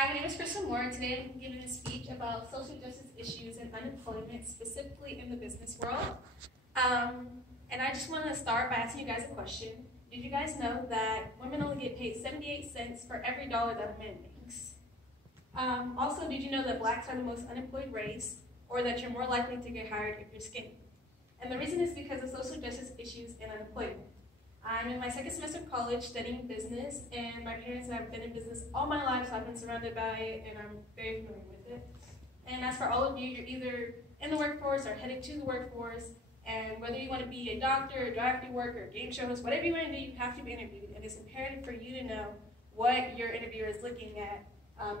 Hi, my name is Kristen Moore, and today I'm giving a speech about social justice issues and unemployment, specifically in the business world. And I just want to start by asking you guys a question. Did you guys know that women only get paid 78 cents for every dollar that a man makes? Also, did you know that blacks are the most unemployed race, or that you're more likely to get hired if you're skinny? And the reason is because of social justice issues and unemployment. I'm in my second semester of college studying business, and my parents have been in business all my life, so I've been surrounded by it, and I'm very familiar with it. And as for all of you, you're either in the workforce or headed to the workforce, and whether you want to be a doctor, a drive-through worker, game show host, whatever you want to do, you have to be interviewed, and it's imperative for you to know what your interviewer is looking at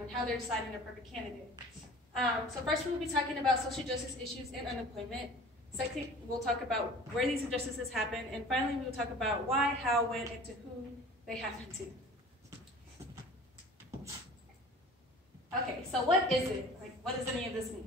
and how they're deciding their perfect candidate. So first we will be talking about social justice issues and unemployment. Second, we'll talk about where these injustices happen, and finally we will talk about why, how, when, and to whom they happen to. Okay, so what is it? What does any of this mean?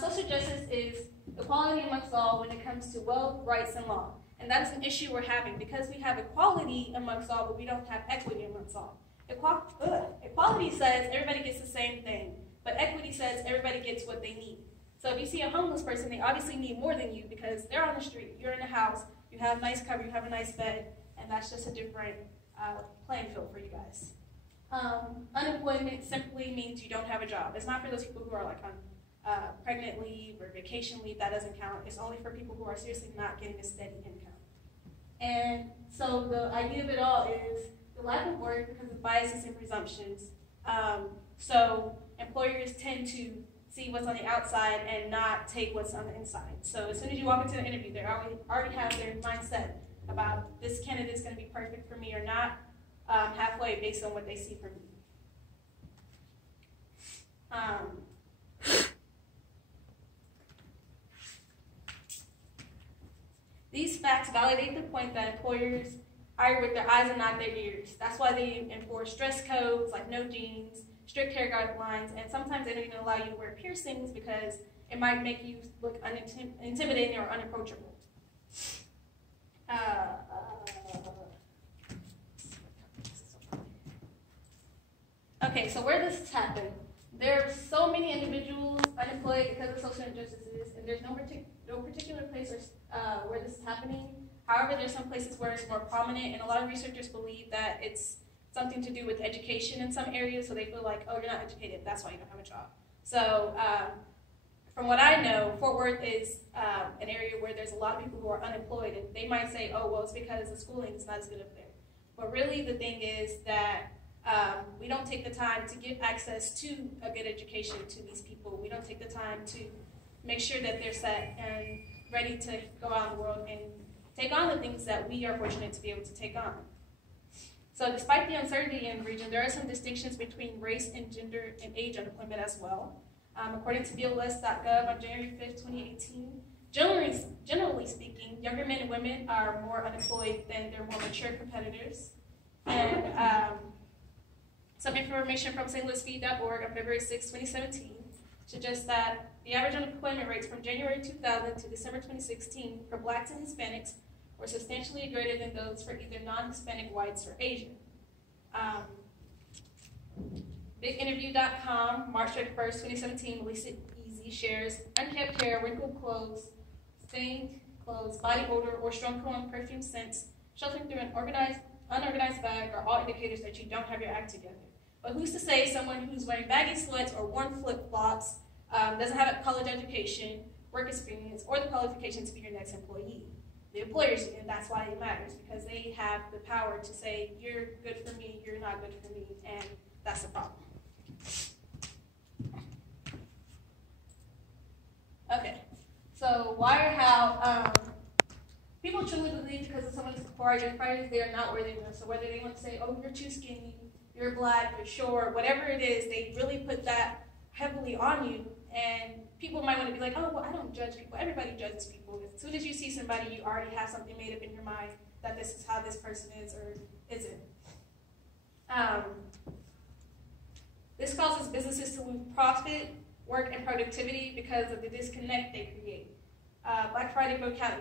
Social justice is equality amongst all when it comes to wealth, rights, and law. And that is an issue we're having because we have equality amongst all, but we don't have equity amongst all. Equality says everybody gets the same thing, but equity says everybody gets what they need. So if you see a homeless person, they obviously need more than you because they're on the street, you're in a house, you have nice cover, you have a nice bed, and that's just a different playing field for you guys. Unemployment simply means you don't have a job. It's not for those people who are like on pregnant leave or vacation leave, that doesn't count. It's only for people who are seriously not getting a steady income. And so the idea of it all is the lack of work because of biases and presumptions. So employers tend to see what's on the outside and not take what's on the inside. So as soon as you walk into the interview, they already have their mindset about this candidate is going to be perfect for me or not, halfway based on what they see from me. These facts validate the point that employers hire with their eyes and not their ears. That's why they enforce dress codes like no jeans, strict hair guidelines, and sometimes they don't even allow you to wear piercings because it might make you look intimidating or unapproachable. Okay, so where does this happen? There are so many individuals unemployed because of social injustices, and there's no particular place where this is happening. However, there's some places where it's more prominent, and a lot of researchers believe that it's something to do with education in some areas, so they feel like, oh, you're not educated, that's why you don't have a job. So from what I know, Fort Worth is an area where there's a lot of people who are unemployed, and they might say, oh, well, it's because the schooling is not as good up there. But really the thing is that we don't take the time to give access to a good education to these people. We don't take the time to make sure that they're set and ready to go out in the world and take on the things that we are fortunate to be able to take on. So despite the uncertainty in the region, there are some distinctions between race and gender and age unemployment as well. According to BLS.gov on January 5th, 2018, generally speaking, younger men and women are more unemployed than their more mature competitors. And some information from stlouisfeed.org on February 6, 2017 suggests that the average unemployment rates from January 2000 to December 2016 for blacks and Hispanics were substantially greater than those for either non-Hispanic whites or Asian. BigInterview.com, March 31st, 2017, Melissa Easy shares unkept hair, wrinkled clothes, stained clothes, body odor, or strong cologne perfume scents shuffling through an unorganized bag are all indicators that you don't have your act together. But who's to say someone who's wearing baggy sweats or worn flip-flops doesn't have a college education, work experience, or the qualifications to be your next employee? The employers do, and that's why it matters, because they have the power to say, you're good for me, you're not good for me, and that's the problem. Okay, so why or how? People truly believe because of someone's poor identifiers, they are not worthy enough. So whether they want to say, oh, you're too skinny, you're black, you're short, whatever it is, they really put that heavily on you. And people might want to be like, oh, well, I don't judge people. Everybody judges people. As soon as you see somebody, you already have something made up in your mind that this is how this person is or isn't. This causes businesses to lose profit, work, and productivity because of the disconnect they create. Black Friday boycott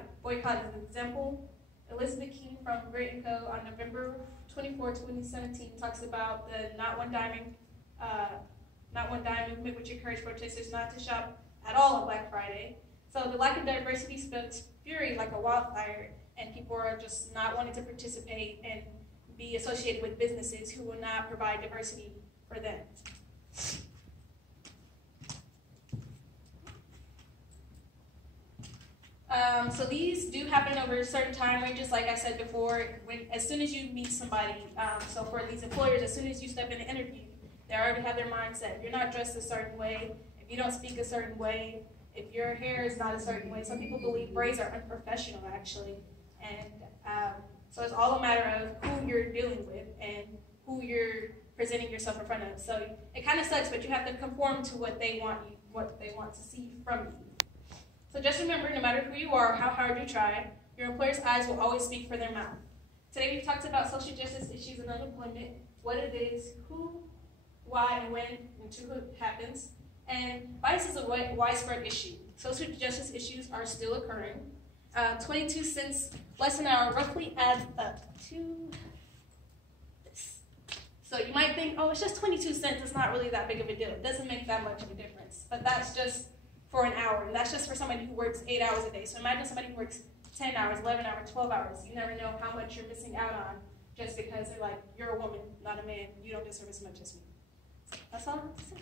is an example. Elizabeth King from Great & Co. on November 24, 2017 talks about the Not One Diamond Not One Dime movement, which encouraged protesters not to shop at all on Black Friday. So the lack of diversity spreads fury like a wildfire, and people are just not wanting to participate and be associated with businesses who will not provide diversity for them. So these do happen over certain time ranges, like I said before, as soon as you meet somebody. So for these employers, as soon as you step in the interview, they already have their mindset. If you're not dressed a certain way, if you don't speak a certain way, if your hair is not a certain way. Some people believe braids are unprofessional, actually. And so it's all a matter of who you're dealing with and who you're presenting yourself in front of. So it kind of sucks, but you have to conform to what they want to see from you. So just remember, no matter who you are, how hard you try, your employer's eyes will always speak for their mouth. Today we've talked about social justice issues and unemployment, what it is, who, why, and when, and to who it happens. And bias is a widespread issue. Social justice issues are still occurring. 22 cents less an hour roughly adds up to this. So you might think, oh, it's just 22 cents. It's not really that big of a deal. It doesn't make that much of a difference. But that's just for an hour, and that's just for somebody who works 8 hours a day. So imagine somebody who works 10 hours, 11 hours, 12 hours. You never know how much you're missing out on just because they're like, you're a woman, not a man. You don't deserve as much as me. So that's all I have to say.